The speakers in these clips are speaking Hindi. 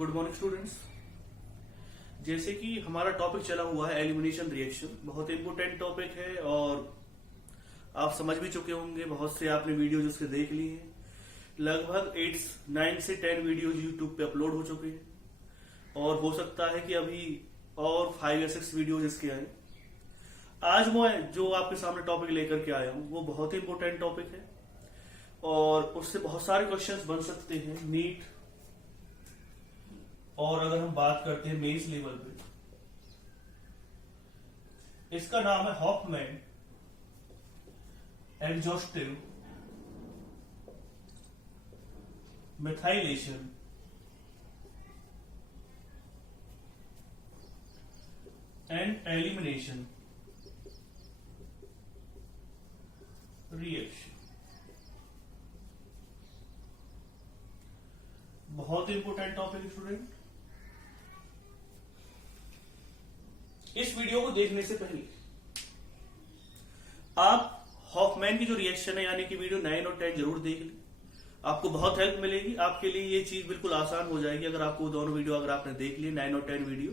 Good morning students. जैसे कि हमारा टॉपिक चला हुआ है एलिमिनेशन रिएक्शन, बहुत इंपोर्टेंट टॉपिक है और आप समझ भी चुके होंगे। बहुत से आपने वीडियोज उसके देख ली हैं। लगभग 9 से 10 वीडियोज यूट्यूब पे अपलोड हो चुके हैं और हो सकता है कि अभी और 5 या 6 वीडियोज इसके आए। आज मैं जो आपके सामने टॉपिक लेकर के आया हूं वो बहुत ही इंपोर्टेंट टॉपिक है और उससे बहुत सारे क्वेश्चंस बन सकते हैं नीट और अगर हम बात करते हैं मेंस लेवल पे। इसका नाम है Hofmann exhaustive methylation and elimination reaction. बहुत इंपोर्टेंट टॉपिक स्टूडेंट। इस वीडियो को देखने से पहले आप हॉफमैन की जो रिएक्शन है यानी कि वीडियो 9 और 10 जरूर देख लें। आपको बहुत हेल्प मिलेगी। आपके लिए ये चीज बिल्कुल आसान हो जाएगी अगर आपको दोनों वीडियो अगर आपने देख लिए 9 और 10 वीडियो,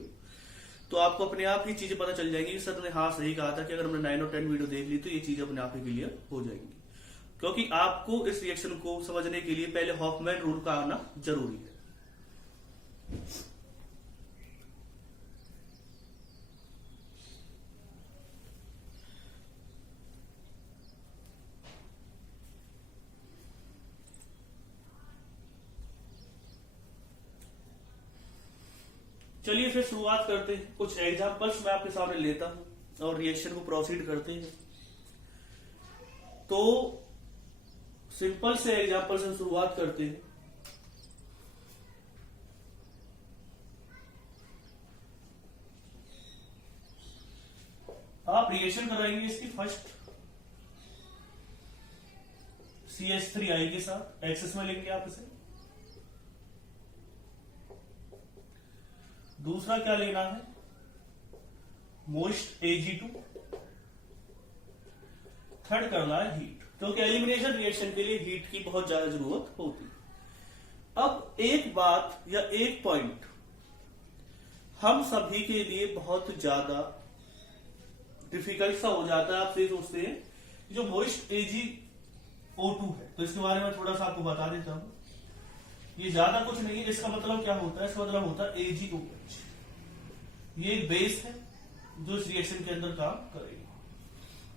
तो आपको अपने आप ही चीजें पता चल जाएंगी कि सर ने हाँ सही कहा था कि अगर हमने 9 और 10 वीडियो देख ली तो ये चीज अपने आप ही क्लियर हो जाएंगी। क्योंकि आपको इस रिएक्शन को समझने के लिए पहले हॉफमैन रूल का आना जरूरी है। चलिए फिर शुरुआत करते हैं। कुछ एग्जांपल्स मैं आपके सामने लेता हूं और रिएक्शन को प्रोसीड करते हैं। तो सिंपल से एग्जांपल से शुरुआत करते हैं। आप रिएक्शन कराएंगे इसकी फर्स्ट CH3I के साथ, एक्सेस में लेंगे आप इसे। दूसरा क्या लेना है, मोइस्ट Ag2। थर्ड करना है हीट, क्योंकि एलिमिनेशन रिएक्शन के लिए हीट की बहुत ज्यादा जरूरत होती है। अब एक बात या एक पॉइंट हम सभी के लिए बहुत ज्यादा डिफिकल्ट सा हो जाता है। आप ये सोचते हैं जो मोइस्ट AgO2 है, तो इसके बारे में थोड़ा सा आपको बता देता हूं। ये ज्यादा कुछ नहीं है। इसका मतलब क्या होता है, इसका मतलब होता है AgOH। ये एक बेस है जो इस रिएक्शन के अंदर काम करेगी।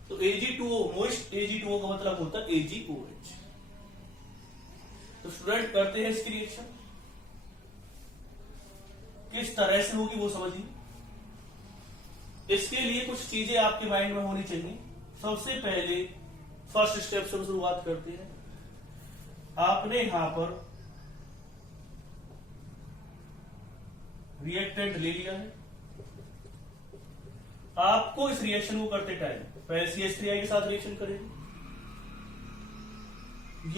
तो Ag2O, मोइस्ट Ag2O का मतलब होता है AgOH। तो स्टूडेंट करते हैं इसकी रिएक्शन किस तरह से होगी वो समझिए। इसके लिए कुछ चीजें आपके माइंड में होनी चाहिए। सबसे पहले फर्स्ट स्टेप से शुरुआत करते हैं। आपने यहां पर रिएक्टेंट ले लिया है। आपको इस रिएक्शन को करते टाइम पहले CH3I के साथ रिएक्शन करेंगे।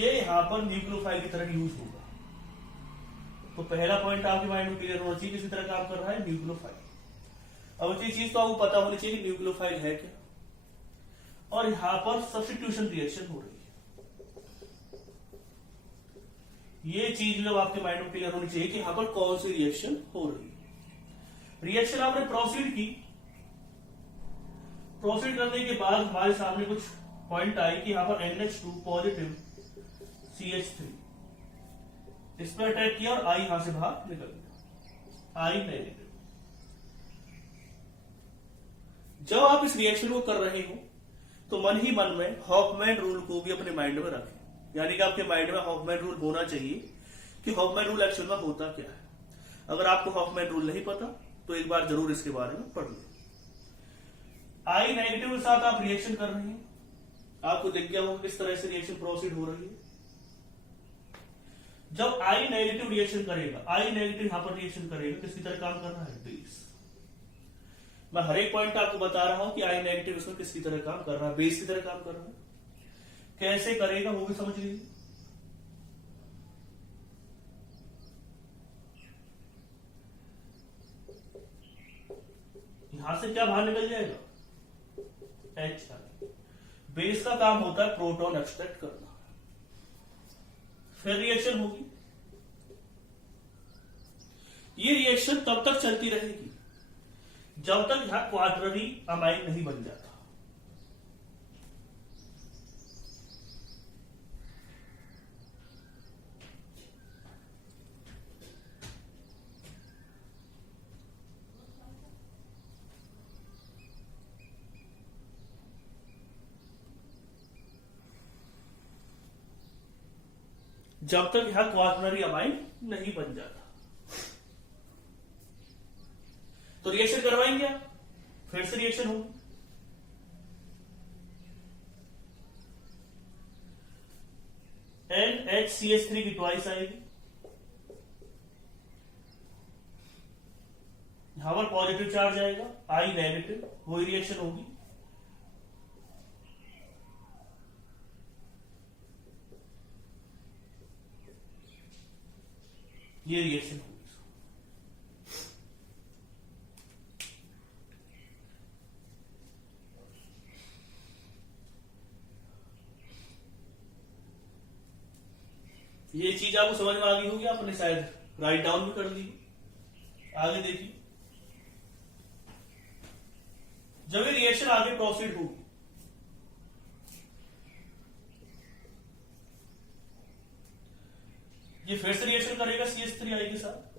ये यहां पर न्यूक्लियोफाइल की तरह यूज होगा। तो पहला पॉइंट आपके माइंड में क्लियर होना चाहिए किसी तरह काम कर रहा है न्यूक्लियोफाइल। अब ये चीज तो आपको पता होनी चाहिए कि न्यूक्लियोफाइल है क्या, और यहां पर सब्स्टिट्यूशन रिएक्शन हो रही है। ये चीज जब आपके माइंड में क्लियर होनी चाहिए कि यहां पर कौन सी रिएक्शन हो रही है। रिएक्शन आपने प्रोसीड की। प्रोसीड करने के बाद हमारे सामने कुछ पॉइंट आए कि यहां पर NH2 पॉजिटिव CH3 इस पर अटैक किया और I यहां से बाहर निकल गया, I नेगेटिव। जब आप इस रिएक्शन को कर रहे हो तो मन ही मन में हॉफमैन रूल को भी अपने माइंड में रखें। यानी कि आपके माइंड में हॉफमैन रूल होना चाहिए कि हॉफमैन रूल एक्चुअल में होता क्या है। अगर आपको हॉफमैन रूल नहीं पता तो एक बार जरूर इसके बारे में पढ़ लें। I नेगेटिव के साथ आप रिएक्शन कर रहे हैं। आपको दिख गया होगा किस तरह से रिएक्शन प्रोसीड हो रही है। जब I नेगेटिव रिएक्शन करेगा, I नेगेटिव यहां पर रिएक्शन करेगा, किसकी तरह काम कर रहा है, बेस। मैं हर एक पॉइंट आपको बता रहा हूं कि I नेगेटिव इसमें किसकी तरह काम कर रहा है, बेस की तरह काम कर रहा है। कैसे करेगा वो भी समझ लीजिए। यहां से क्या बाहर निकल जाएगा, H। बेस का काम होता है प्रोटॉन एक्सट्रैक्ट करना। फिर रिएक्शन होगी। ये रिएक्शन तब तक चलती रहेगी जब तक यहां क्वार्टररी अमाइन नहीं बन जाता। जब तक यहां क्वार्टररी अमाइन नहीं बन जाता। तो रिएक्शन करवाएंगे आप, फिर से रिएक्शन होगी। NHCH3 की ट्वाइस आएगी, यहां पर पॉजिटिव चार्ज आएगा, I नेगेटिव, वही रिएक्शन होगी। ये रिएक्शन होगी। ये चीज आपको समझ में आ गई होगी, आपने शायद राइट डाउन भी कर दी। आगे देखिए, जब ये रिएक्शन आगे प्रोसीड होगी, ये फिर से रिएक्शन करेगा CH3I के साथ।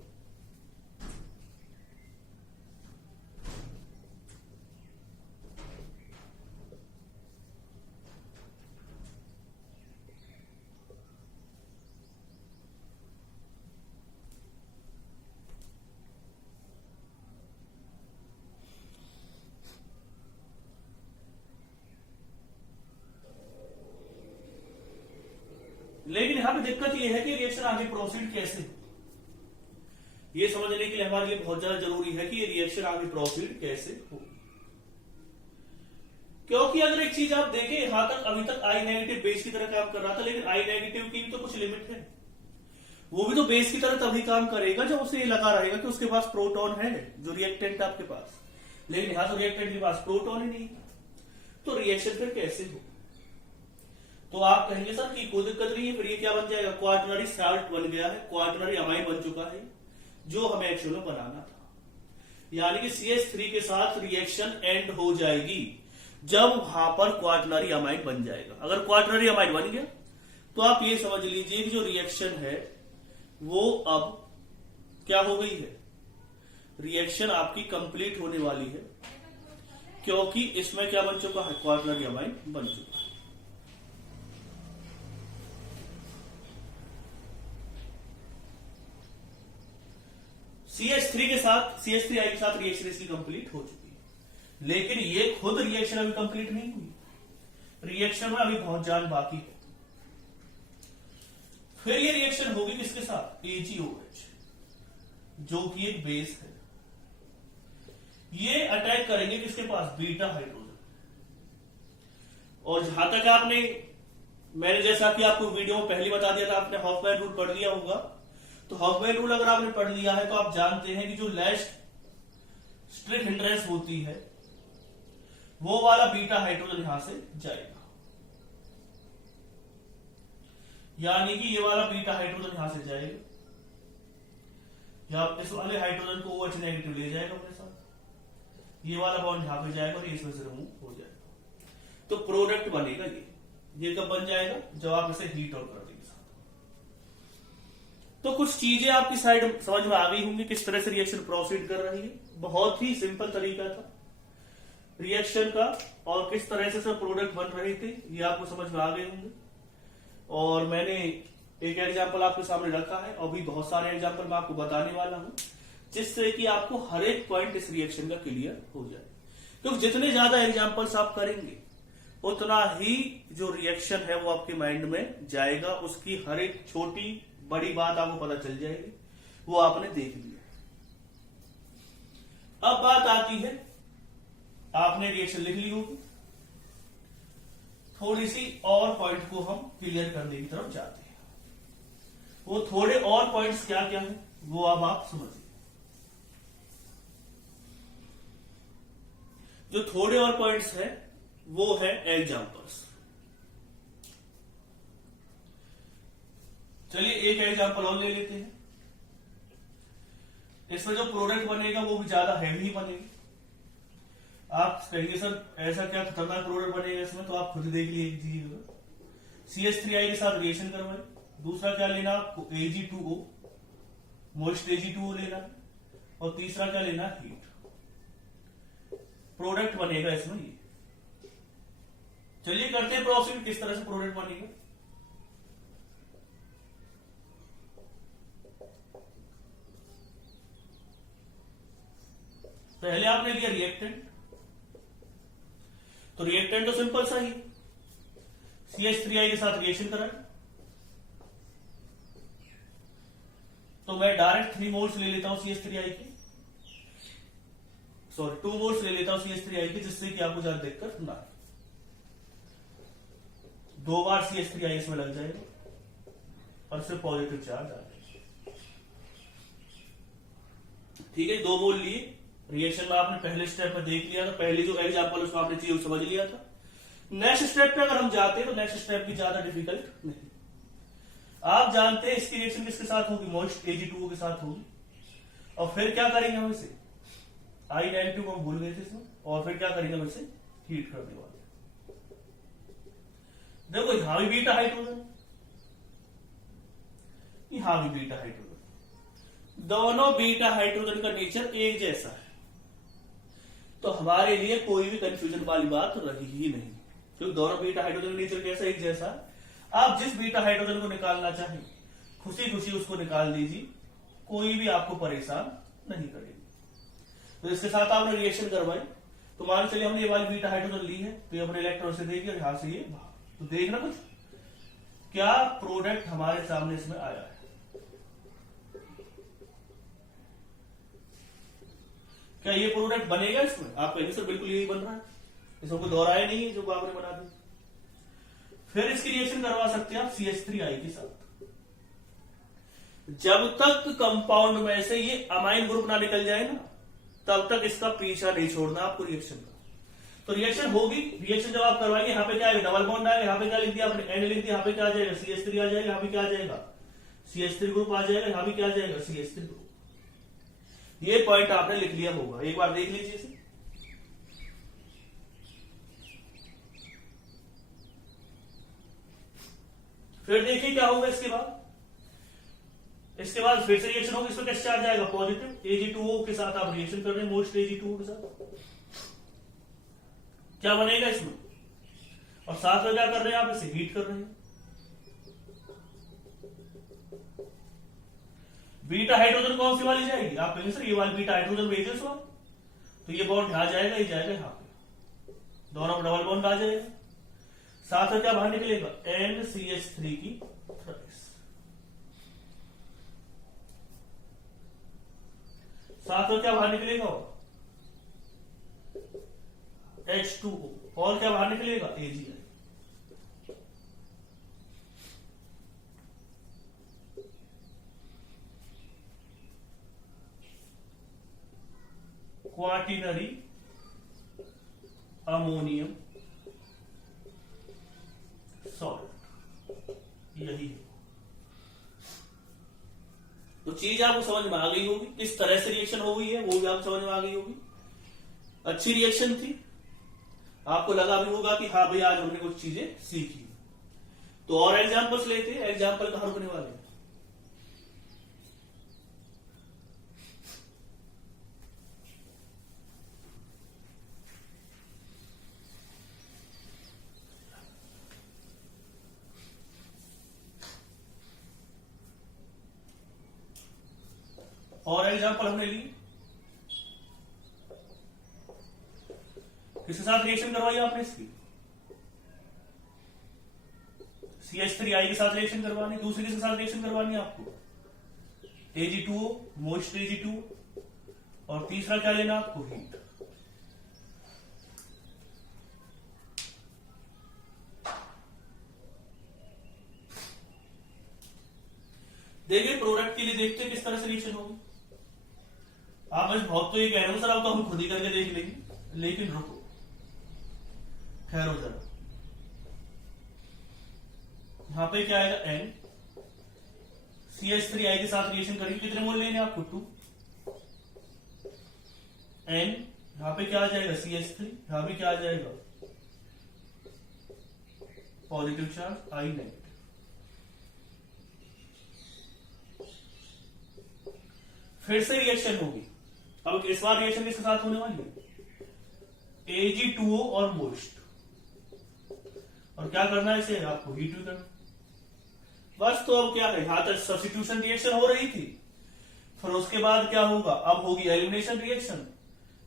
लेकिन यहां पे दिक्कत यह है कि रिएक्शन आगे प्रोसीड कैसे हो, ये समझने के लिए हमारे लिए बहुत ज्यादा जरूरी है कि ये रिएक्शन आगे प्रोसीड कैसे हो। क्योंकि अगर एक चीज आप देखें, यहां तक अभी तक I नेगेटिव बेस की तरह काम कर रहा था, लेकिन I नेगेटिव की भी तो कुछ लिमिट है। वो भी तो बेस की तरह तभी काम करेगा जब उसे ये लगा रहेगा कि उसके पास प्रोटॉन है, जो रिएक्टेंट आपके पास। लेकिन यहां तो रिएक्टेंट के पास प्रोटॉन ही नहीं, तो रिएक्शन फिर कैसे हो। तो आप कहेंगे सर कि कोई दिक्कत नहीं है, फिर ये क्या बन जाएगा, क्वार्टरनरी साल्ट बन गया है, क्वार्टरनरी अमाइन बन चुका है, जो हमें एक्चुअल में बनाना था। यानी कि CH3 के साथ रिएक्शन एंड हो जाएगी जब वहां पर क्वार्टरनरी अमाइन बन जाएगा। अगर क्वार्टरनरी अमाइन बन गया तो आप ये समझ लीजिए कि जो रिएक्शन है वो अब क्या हो गई है, रिएक्शन आपकी कंप्लीट होने वाली है, क्योंकि इसमें क्या बन चुका है, क्वार्टरनरी अमाइन बन चुका है। CH3 के साथ, CH3I के साथ रिएक्शन इसकी कंप्लीट हो चुकी है, लेकिन ये खुद रिएक्शन अभी कंप्लीट नहीं हुई, रिएक्शन में अभी बहुत जान बाकी है। फिर ये रिएक्शन होगी किसके साथ, AgOH, जो कि एक बेस है। ये अटैक करेंगे किसके पास, बीटा हाइड्रोजन। और जहां तक आपने, मैंने जैसा कि आपको वीडियो में पहले बता दिया था, आपने हॉफमैन रूल पढ़ लिया होगा, तो हॉफमैन रूल अगर आपने पढ़ लिया है तो आप जानते हैं कि जो लेस्ट स्ट्रिक्ट हिंड्रेंस होती है वो वाला बीटा हाइड्रोजन यहां से जाएगा, यानी कि ये वाला बीटा हाइड्रोजन यहां से जाएगा, या इस वाले हाइड्रोजन को OH नेगेटिव ले जाएगा अपने साथ, ये वाला बॉन्ड यहां पे जाएगा और ये इसमें से रिमूव हो जाएगा। तो प्रोडक्ट बनेगा ये कब बन जाएगा, जब आप इसे हीट ऑन कर देंगे। तो कुछ चीजें आपकी साइड समझ में आ गई होंगी किस तरह से रिएक्शन प्रोसीड कर रही है। बहुत ही सिंपल तरीका था रिएक्शन का, और किस तरह से सब प्रोडक्ट बन रहे थे ये आपको समझ में आ गए होंगे। और मैंने एक एग्जांपल आपके सामने रखा है, और भी बहुत सारे एग्जांपल मैं आपको बताने वाला हूं, जिससे कि आपको हर एक पॉइंट इस रिएक्शन का क्लियर हो जाए। क्योंकि जितने ज्यादा एग्जांपल्स आप करेंगे उतना ही जो रिएक्शन है वो आपके माइंड में जाएगा, उसकी हर एक छोटी बड़ी बात आपको पता चल जाएगी, वो आपने देख लिया। अब बात आती है, आपने रिएक्शन लिख ली होगी, थोड़ी सी और पॉइंट को हम क्लियर करने की तरफ जाते हैं। वो थोड़े और पॉइंट्स क्या क्या है वो अब आप समझिए। जो थोड़े और पॉइंट्स है वो है एग्जांपल्स। चलिए एक एग्जांपल और ले लेते हैं। इसमें जो प्रोडक्ट बनेगा वो भी ज्यादा हैवी बनेगा। आप कहेंगे सर ऐसा क्या खतरनाक प्रोडक्ट बनेगा इसमें, तो आप खुद देख लीजिएगा। CH3I के साथ रिएक्शन करवाए। दूसरा क्या लेना आपको, Ag2O, मोइस्ट Ag2O लेना है। और तीसरा क्या लेना, हीट। प्रोडक्ट बनेगा इसमें ये। चलिए करते हैं प्रोसीड, किस तरह से प्रोडक्ट बनेगा। पहले आपने लिया रिएक्टेंट, तो रिएक्टेंट तो सिंपल सा ही, CH3I के साथ रिएक्शन करा, तो मैं डायरेक्ट 3 मोल्स ले लेता हूं CH3I के, सॉरी 2 मोल्स ले लेता हूं CH3I के, जिससे कि आपको ज्यादा दिक्कत ना। 2 बार CH3I इसमें लग जाएगा और सिर्फ पॉजिटिव चार्ज आ जाएगा। ठीक है, 2 मोल लिए। रिएक्शन में आपने पहले स्टेप में देख लिया था, पहले जो एग्जाम्पल उसमें आपने चीज समझ लिया था। नेक्स्ट स्टेप पे अगर हम जाते हैं तो नेक्स्ट स्टेप भी ज्यादा डिफिकल्ट नहीं। आप जानते हैं इसकी रिएक्शन किसके साथ होगी, मोइस्ट Ag2O के साथ होगी। और फिर क्या करेंगे हम इसे, I-2 को हम भूल गए थे इसमें, और फिर क्या करेंगे हम इसे हीट करने वाले। देखो यहां भी बीटा हाइड्रोजन, यहां भी बीटा हाइड्रोजन, दोनों बीटा हाइड्रोजन का नेचर एक जैसा है, तो हमारे लिए कोई भी कंफ्यूजन वाली बात रही ही नहीं, क्योंकि दोनों बीटा हाइड्रोजन का नेचर कैसा, एक जैसा है। आप जिस बीटा हाइड्रोजन को निकालना चाहें खुशी खुशी उसको निकाल दीजिए, कोई भी आपको परेशान नहीं करेगी। तो इसके साथ आपने रिएक्शन करवाई, तो मान चलिए हमने ये वाली बीटा हाइड्रोजन ली है, तो ये अपने इलेक्ट्रॉन से देखिए, यहां से ये बाहर, तो देखना कुछ क्या प्रोडक्ट हमारे सामने इसमें आया है। क्या ये प्रोडक्ट बनेगा इसमें, आप कहेंगे सर बिल्कुल यही बन रहा है, इसमें कोई दोहराया नहीं है जो आपने बना दी। फिर इसकी रिएक्शन करवा सकते हैं आप CH3I के साथ। जब तक कंपाउंड में से ये अमाइन ग्रुप ना निकल जाए ना, तब तक इसका पीछा नहीं छोड़ना आपको रिएक्शन का। तो रिएक्शन होगी, रिएक्शन जब आप करवाएंगे, यहाँ पे क्या आएगा, डबल बॉन्ड आएगा, यहाँ पे क्या लिख दिया आपने, एंड लिख दिया, यहाँ पे क्या आ जाएगा, CH3 आ जाएगा, यहाँ पे क्या आ जाएगा, CH3 ग्रुप आ जाएगा, यहाँ पे क्या आ जाएगा, CH3 ग्रुप। ये पॉइंट आपने लिख लिया होगा, एक बार देख लीजिए इसे। फिर देखिए क्या होगा इसके बाद। इसके बाद फिर से रिएक्शन होगी, इसमें कैसे चार्ज आएगा, पॉजिटिव Ag2O के साथ आप रिएक्शन कर रहे हैं, मोस्ट Ag2O के साथ, क्या बनेगा इसमें, और साथ में क्या कर रहे हैं आप, इसे हीट कर रहे हैं। बीटा हाइड्रोजन कौन सी वाली जाएगी, आप कहेंगे सर ये वाली बीटा हाइड्रोजन भेजे सो, तो ये बॉन्ड यहां जाएगा, ये जाएगा यहां पे, दोनों में डबल बॉन्ड आ जाएगा। साथ में क्या बाहर निकलेगा, NCH3 की थ्राइस, साथ में क्या बाहर निकलेगा, H2O, और क्या बाहर निकलेगा, AgI। क्वार्टिनरी अमोनियम सॉल्ट, यही है। तो चीज आपको समझ में आ गई होगी, किस तरह से रिएक्शन हो गई है वो भी आपको समझ में आ गई होगी। अच्छी रिएक्शन थी, आपको लगा भी होगा कि हाँ भाई आज हमने कुछ चीजें सीखी। तो और एग्जांपल्स लेते हैं, एग्जांपल कहां रुकने वाले हैं। और एग्जांपल हमने ली, किसके साथ रिएक्शन करवाई आपने इसकी, CH3I के साथ रिएक्शन करवानी, दूसरे के साथ रिएक्शन करवानी है आपको, Ag2O, मोइस्ट Ag2O, और तीसरा क्या लेना आपको, हीट। देखिए प्रोडक्ट के लिए देखते हैं किस तरह से रिएक्शन होगी। आप बस बहुत तो ये कह रहे हो सर आप तो हम खुद ही करके देख लेंगे, लेकिन रुको, ठहरो जरा। यहां पे क्या आएगा, N, CH3I के साथ रिएक्शन करेंगे, कितने मोल लेने आपको, 2, एन, यहां पे क्या आ जाएगा CH3, यहां पे क्या आ जाएगा पॉजिटिव चार्ज, I नेगेटिव। फिर से रिएक्शन होगी। अब इस बार रिएक्शन किसके साथ होने वाली है? Ag2O और मोस्ट। और क्या करना है इसे? आपको हीट भी करना। बस तो अब क्या है, यहां तक सब्स्टिट्यूशन रिएक्शन हो रही थी, फिर उसके बाद क्या होगा, अब होगी एलिमिनेशन रिएक्शन।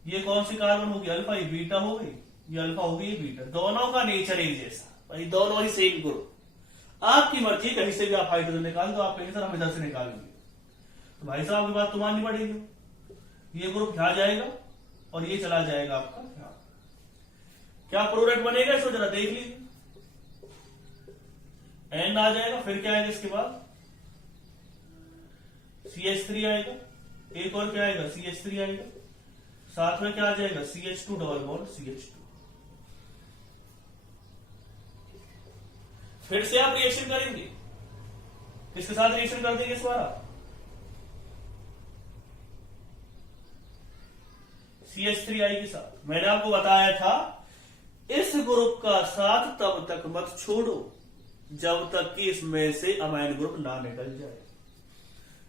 ये कौन सी कार्बन होगी? अल्फा, ये बीटा हो गई, ये अल्फा हो गई, ये बीटा। दोनों का नेचर एक जैसा, भाई दोनों ही सेम ग्रुप। आपकी मर्जी, कहीं से भी आप हाइड्रोजन निकाल दो, आप कहीं से हम इधर से निकालेंगे, तो भाई साहब की बात तो माननी पड़ेगी। ये ग्रुप यहां जाएगा और ये चला जाएगा आपका यहां। क्या प्रोडक्ट बनेगा इसको जरा देख लीजिए। एन आ जाएगा, फिर क्या आएगा इसके बाद? CH3 आएगा, एक और क्या आएगा? CH3 आएगा, साथ में क्या आ जाएगा? CH2 double bond CH2। फिर से आप रिएक्शन करेंगे, किसके साथ रिएक्शन कर देंगे इस बार आप? CH3I के साथ। मैंने आपको बताया था इस ग्रुप का साथ तब तक मत छोड़ो जब तक कि इसमें से अमाइन ग्रुप ना निकल जाए।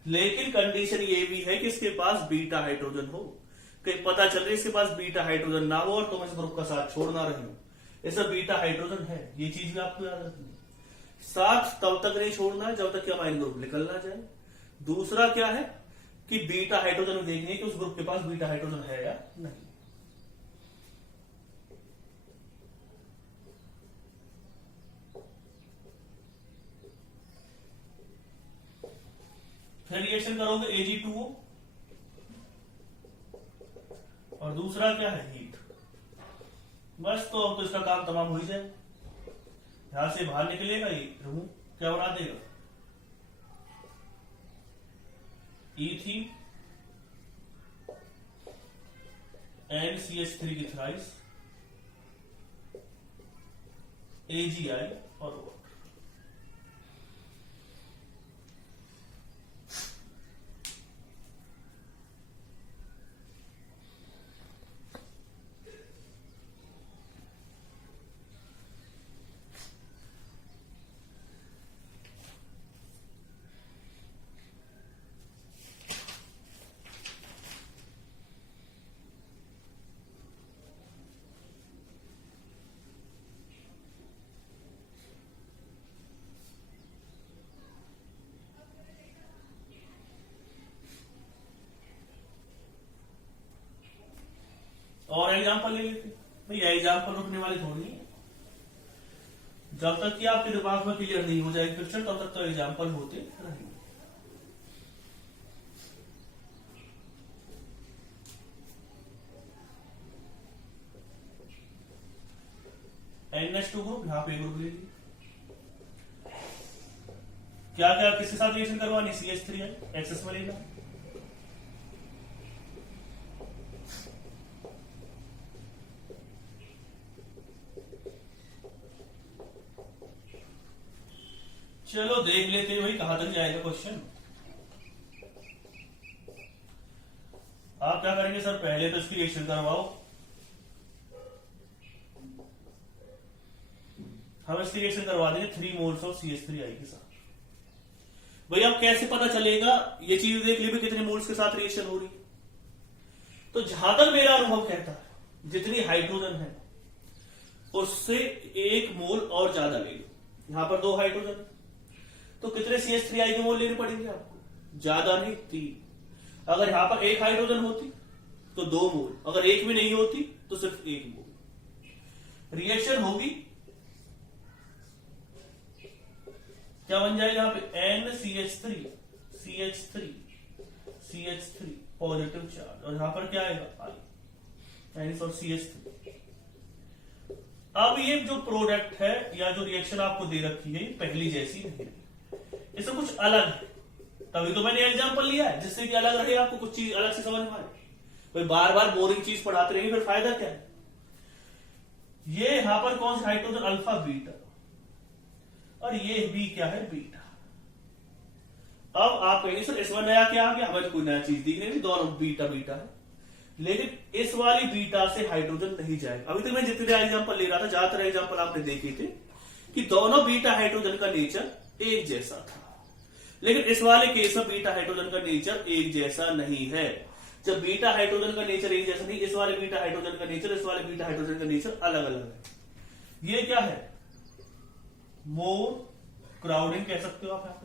लेकिन कंडीशन ये भी है कि इसके पास बीटा हाइड्रोजन हो। कहीं पता चल रहा है इसके पास बीटा हाइड्रोजन ना हो और तुम इस ग्रुप का साथ छोड़ ना रहे हो, ऐसा बीटा हाइड्रोजन है, ये चीज भी आपको याद रखनी है। साथ तब तक नहीं छोड़ना है जब तक कि अमाइन ग्रुप निकल ना जाए। दूसरा क्या है कि बीटा हाइड्रोजन देखिए कि उस ग्रुप के पास बीटा हाइड्रोजन है या नहीं। फिर रिएक्शन करोगे Ag2O और दूसरा क्या है? हीट। बस तो अब तो इसका काम तमाम हो ही जाए। यहां से बाहर निकलेगा, ये रिमूव क्या बना देगा? ईथीन एंड CH3 की थ्राइस, AgI और वाटर। और एग्जाम्पल ले लेते भैया, एग्जाम्पल रुकने वाले थोड़ी है। जब तक कि आपके दिमाग में क्लियर नहीं हो जाएगी पिक्चर तब तक तो एग्जाम्पल होते रहेंगे। NH2 ग्रुप, यहां पे ग्रुप ले लीजिए। क्या क्या किसके साथ रिएक्शन करवानी? CH3 है, एक्सेस में लेना। चलो देख लेते हैं भाई कहां तक जाएगा क्वेश्चन। आप क्या करेंगे सर, पहले तो इसकी रिएक्शन करवाओ। हम इसकी रिएक्शन करवा देंगे 3 मोल्स ऑफ CH3I के साथ। भाई अब कैसे पता चलेगा? ये चीज देख ली भी कितने मोल्स के साथ रिएक्शन हो रही। तो जहां तक मेरा अनुभव कहता है जितनी हाइड्रोजन है उससे 1 मोल और ज्यादा ले लो। यहां पर 2 हाइड्रोजन, तो कितने CH3I के मोल लेने पड़ेंगे आपको? ज्यादा नहीं, 3। अगर यहां पर 1 हाइड्रोजन होती तो 2 मोल, अगर 1 भी नहीं होती तो सिर्फ 1 मोल। रिएक्शन होगी, क्या बन जाएगा यहां पे? NCH3 CH3 CH3 positive charge, और यहां पर क्या आएगा? I और CH3। अब ये जो प्रोडक्ट है या जो रिएक्शन आपको दे रखी है ये पहली जैसी नहीं है, इससे कुछ अलग है। तभी तो मैंने एग्जांपल लिया है जिससे कि अलग रहे, आपको कुछ चीज अलग से समझ में आए। कोई बार बार बोरिंग चीज पढ़ाते रहेंगे फिर फायदा क्या है? ये यहां पर कौन सा हाइड्रोजन? अल्फा बीटा, और ये भी क्या है? बीटा। अब आप कहेंगे सर इसमें नया क्या आ गया? हमें तो कोई नया चीज दिख नहीं, दोनों बीटा बीटा है। लेकिन इस वाली बीटा से हाइड्रोजन नहीं जाएगा। अभी तक मैं जितने एग्जांपल ले रहा था, ज्यादातर एग्जांपल आपने देखे थे कि दोनों बीटा हाइड्रोजन का नेचर एक जैसा था, लेकिन इस वाले केस में बीटा हाइड्रोजन का नेचर एक जैसा नहीं है। जब बीटा हाइड्रोजन का नेचर एक जैसा नहीं, इस वाले बीटा हाइड्रोजन का नेचर, इस वाले बीटा हाइड्रोजन का नेचर अलग अलग है। ये क्या है? मोर क्राउडिंग कह सकते हो आप।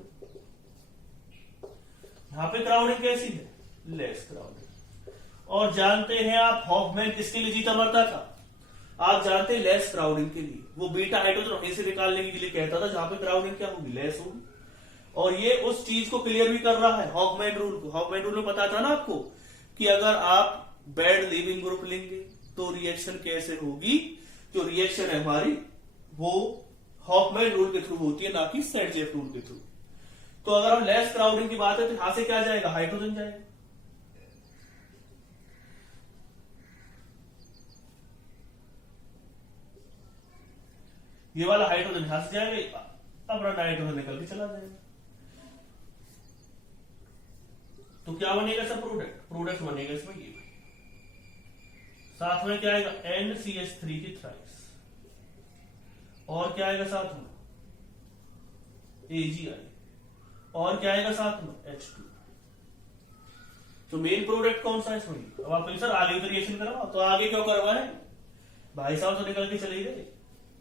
यहां पे क्राउडिंग कैसी है? Less crowding. और जानते हैं आप हॉफमैन किसके लिए जीता मरता था? आप जानते हैं लेस क्राउडिंग के लिए। वो बीटा हाइड्रोजन वहीं से निकालने के लिए कहता था जहां पे क्राउडिंग क्या होगी? लेस होगी। और ये उस चीज को क्लियर भी कर रहा है, हॉफमैन रूल को। हॉफमैन रूल में पता था ना आपको कि अगर आप बेड लीविंग ग्रुप लेंगे तो रिएक्शन कैसे होगी? जो रिएक्शन है हमारी वो हॉफमैन रूल के थ्रू होती है, ना कि सेट-जेफ रूल के थ्रू। तो अगर हम लेस क्राउडिंग की बात है तो यहां से क्या जाएगा? हाइड्रोजन जाएगा। ये वाला हाइड्रोजन यहां से जाएगा, अपना नाइट्रोजन निकल के चला जाएगा। तो क्या बनेगा सर? प्रोडक्ट बनेगा इसमें ये। साथ में क्या आएगा? NCH3 की थ्राइस। और क्या आएगा साथ में? AgI। और क्या आएगा साथ में? H2। तो मेन प्रोडक्ट कौन सा है इसमें? अब आप सर आगे तो रिएक्शन करवाओ, तो आगे क्यों करवाए? भाई साहब तो निकल के चले ही गए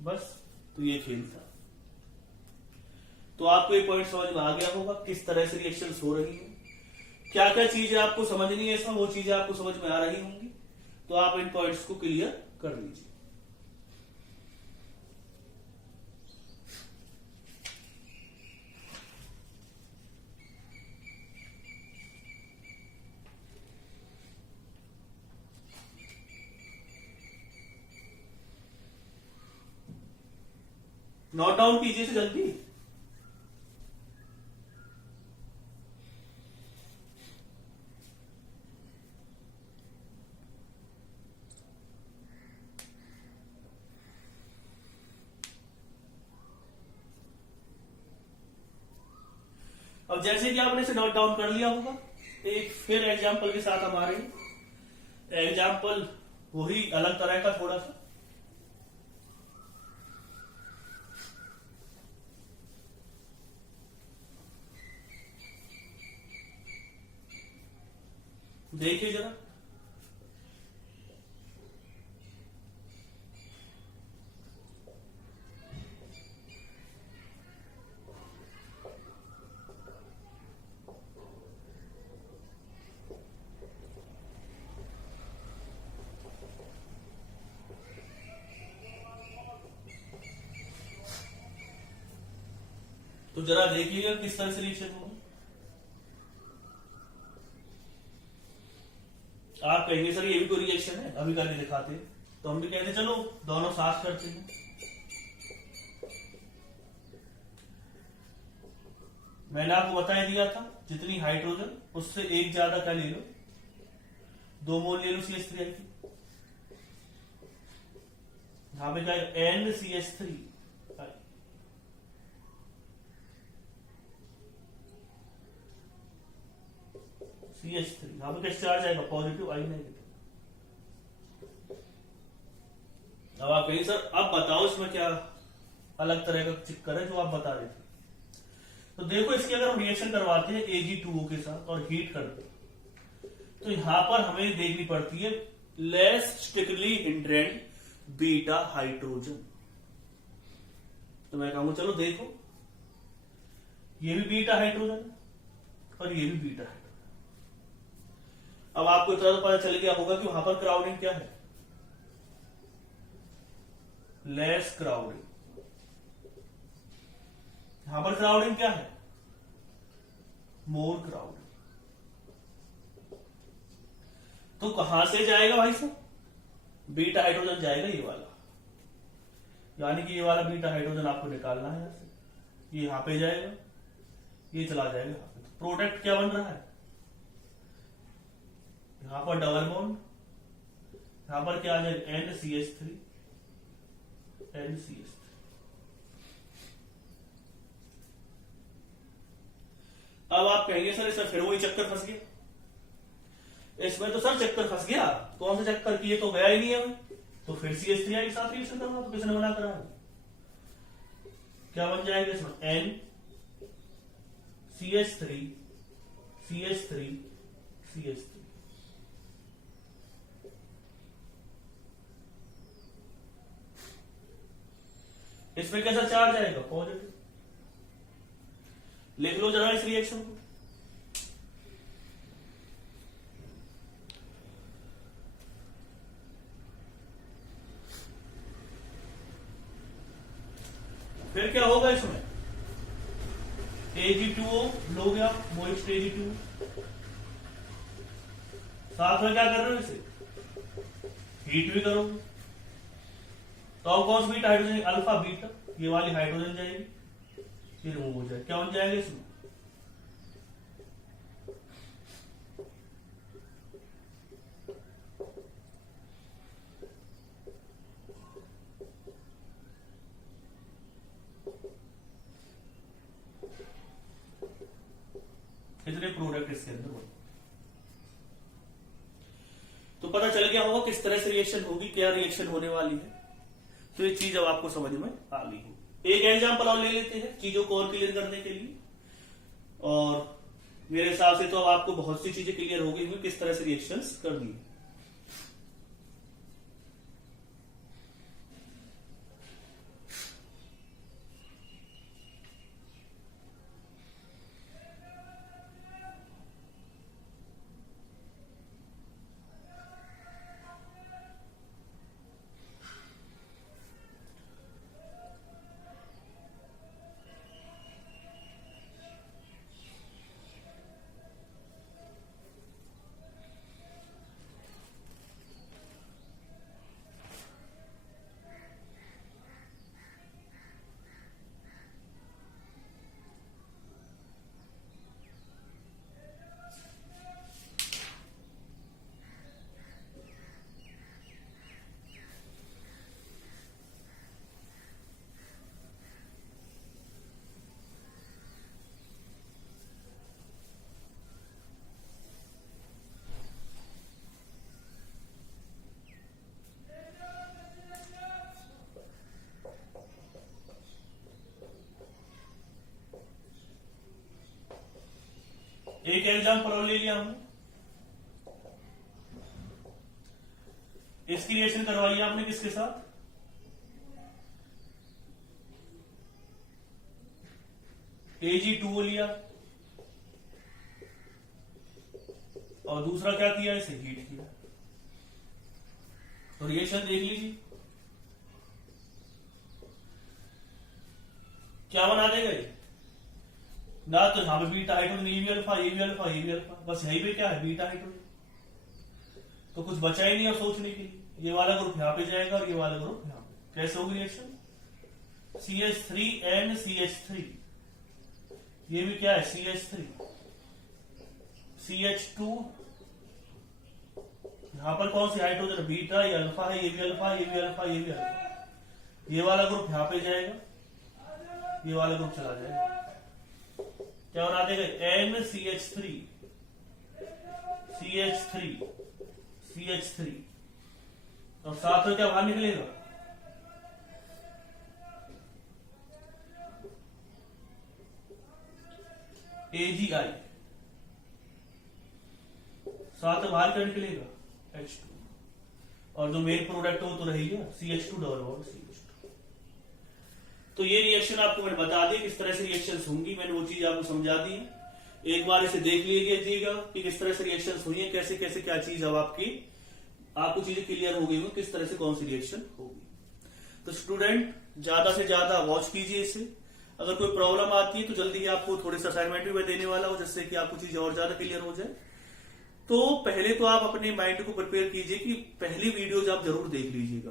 बस। तो ये खेल था। तो आपको ये पॉइंट समझ में आ गया होगा किस तरह से रिएक्शंस हो रही है, क्या क्या चीजें आपको समझनी है इसमें, वो चीजें आपको समझ में आ रही होंगी। तो आप इन पॉइंट्स को क्लियर कर लीजिए। नोट डाउन कीजिए से जल्दी। अब जैसे कि आपने इसे नोट डाउन कर लिया होगा, एक फिर एग्जाम्पल के साथ हमारे एग्जाम्पल वही अलग तरह का थोड़ा सा। देखिए जरा, तो जरा देखिएगा किस तरह से रिएक्शन होगा। आप कहेंगे सर ये भी कोई रिएक्शन है, अभी करके दिखाते हैं। तो हम भी कहते चलो दोनों साथ करते हैं। मैंने आपको बता ही दिया था जितनी हाइड्रोजन उससे एक ज्यादा क्या ले लो, 2 मोल ले लो CH3 की। यहां पे क्या है? NCH3 CH3। यहां पे किस चार्ज आएगा? Positive, I negative. अब आप कहेंगे सर अब बताओ इसमें क्या अलग तरह का चक्कर है जो आप बता रहे थे। तो देखो इसकी अगर हम रिएक्शन करवाते हैं Ag2O के साथ और हीट करते हैं तो यहां पर हमें देखनी पड़ती है लेस स्टिकली हिंड्रेंड बीटा हाइड्रोजन। तो मैं कहूंगा चलो देखो ये भी बीटा हाइड्रोजन और ये भी बीटा हाइड्रोजन। अब आपको इतना तो पता चल गया होगा कि वहां पर क्राउडिंग क्या है? Less crowding. यहां पर क्राउडिंग क्या है? मोर क्राउडिंग। तो कहां से जाएगा भाई साहब? बीटा हाइड्रोजन जाएगा ये वाला, यानी कि ये वाला बीटा हाइड्रोजन आपको निकालना है यहां से। ये यहां पे जाएगा, ये चला जाएगा यहां पे। तो प्रोडक्ट क्या बन रहा है? यहां पर डबल बॉन्ड, यहां पर क्या आ जाएगा? NCH3 NCH3। अब आप कहेंगे सर इसमें फिर वही चक्कर फंस गया। इसमें तो सर चक्कर फंस गया, कौन सा चक्कर किए तो गया ही नहीं है, तो फिर CH3 के साथ रिएक्शन करना, तो किसने मना करा? क्या बन जाएगा इसमें? N CH3 CH3 CH3। इसमें कैसा चार्ज आएगा? पॉजिटिव। लिख लो जरा इस रिएक्शन को। फिर क्या होगा इसमें? Ag2O लो गया, मोइस्ट Ag2। साथ में क्या कर रहे हो? इसे हीट भी करोगे, तो अब कौन सी बीटा हाइड्रोजन? अल्फा बीटा, ये वाली हाइड्रोजन जाएगी, ये रिमूव हो जाए, क्या बन जाएगा इसमें? इतने प्रोडक्ट इसके अंदर बने। तो पता चल गया होगा किस तरह से रिएक्शन होगी, क्या रिएक्शन होने वाली है। तो ये चीज अब आपको समझ में आ गई हो। एक एग्जांपल और ले लेते हैं चीजों को और क्लियर करने के लिए, और मेरे हिसाब से तो अब आपको बहुत सी चीजें क्लियर हो गई होंगी किस तरह से रिएक्शंस करनी है। एक एग्जांपल और ले लिया हमने, इसकी रिएक्शन करवाई आपने किसके साथ? Ag2O लिया, और दूसरा क्या किया? इसे हीट किया। तो रिएक्शन देख लीजिए, क्या बना देगा ये? ना तो यहां पे बीटा हाइड्रोजन, ये भी अल्फा, ये भी अल्फा, ये भी अल्फा, बस यही पे क्या है? Beta hydrogen. तो कुछ बचा ही नहीं है सोचने के लिए। ये वाला ग्रुप यहां पे जाएगा और ये वाला ग्रुप यहां पे। कैसे होगी रिएक्शन? CH3N CH3, ये भी क्या है? CH3 CH2, यहां पर कौन सी हाइड्रोजन? बीटा, ये अल्फा है, ये भी अल्फा, ये भी अल्फा, ये भी अल्फा। ये वाला ग्रुप यहां पे जाएगा, ये वाला ग्रुप चला जाएगा, क्या बना देगा? NCH3 CH3 CH3, और साथ में क्या बाहर निकलेगा? AgI, साथ में बाहर क्या निकलेगा? H2, और जो मेन प्रोडक्ट है वो तो रहेगा CH2 डबल बॉन्ड CH2। तो ये रिएक्शन आपको मैंने बता दी किस तरह से रिएक्शंस होंगी, मैंने वो चीज आपको समझा दी है। एक बार इसे देख लीजिएगा कि किस तरह से रिएक्शंस हुई है, कैसे कैसे क्या चीज अब आपको चीजें क्लियर हो गई हो किस तरह से कौन सी रिएक्शन होगी। तो स्टूडेंट ज्यादा से ज्यादा वॉच कीजिए इसे। अगर कोई प्रॉब्लम आती है तो जल्दी ही आपको थोड़े से असाइनमेंट भी मैं देने वाला हूं, जिससे कि आपको चीजें और ज्यादा क्लियर हो जाए। तो पहले तो आप अपने माइंड को प्रिपेयर कीजिए कि पहली वीडियोज आप जरूर देख लीजिएगा।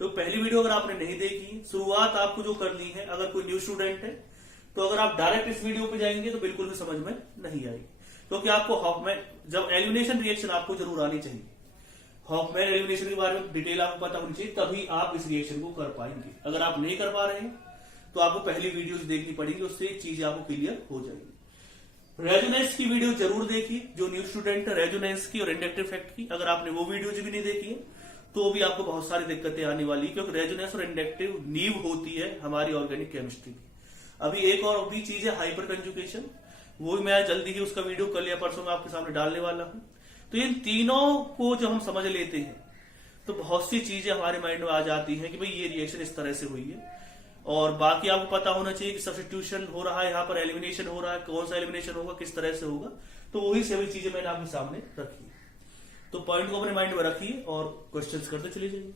तो पहली वीडियो अगर आपने नहीं देखी, शुरुआत आपको जो करनी है, अगर कोई न्यू स्टूडेंट है तो अगर आप डायरेक्ट इस वीडियो पे जाएंगे तो बिल्कुल भी समझ में नहीं आएगी, क्योंकि आपको हॉफमैन जब एलिमिनेशन रिएक्शन आपको जरूर आनी चाहिए। हॉफमैन एलिमिनेशन के बारे में डिटेल आपको पता होनी चाहिए, तभी आप इस रिएक्शन को कर पाएंगे। अगर आप नहीं कर पा रहे हैं तो आपको पहली वीडियोज देखनी पड़ेगी, उससे चीजें आपको क्लियर हो जाएगी। रेजोनेंस की वीडियो जरूर देखिए, जो न्यू स्टूडेंट है, रेजोनेंस की और इंडक्टिव इफेक्ट की। अगर आपने वो वीडियोज भी नहीं देखी है तो भी आपको बहुत सारी दिक्कतें आने वाली, क्योंकि रेजोनेंस और इंडक्टिव नींव होती है हमारी ऑर्गेनिक केमिस्ट्री की। अभी एक और भी चीज है हाइपर कंजुगेशन, वो भी मैं जल्दी ही उसका वीडियो कल या परसों में आपके सामने डालने वाला हूं। तो इन तीनों को जब हम समझ लेते हैं तो बहुत सी चीजें हमारे माइंड में आ जाती हैं कि भाई ये रिएक्शन इस तरह से हुई है। और बाकी आपको पता होना चाहिए कि सब्स्टिट्यूशन हो रहा है, यहाँ पर एलिमिनेशन हो रहा है, कौन सा एलिमिनेशन होगा, किस तरह से होगा। तो वही सभी चीजें मैंने आपके सामने रखी। तो पॉइंट को अपने माइंड में रखिए और क्वेश्चंस करते चले जाइए।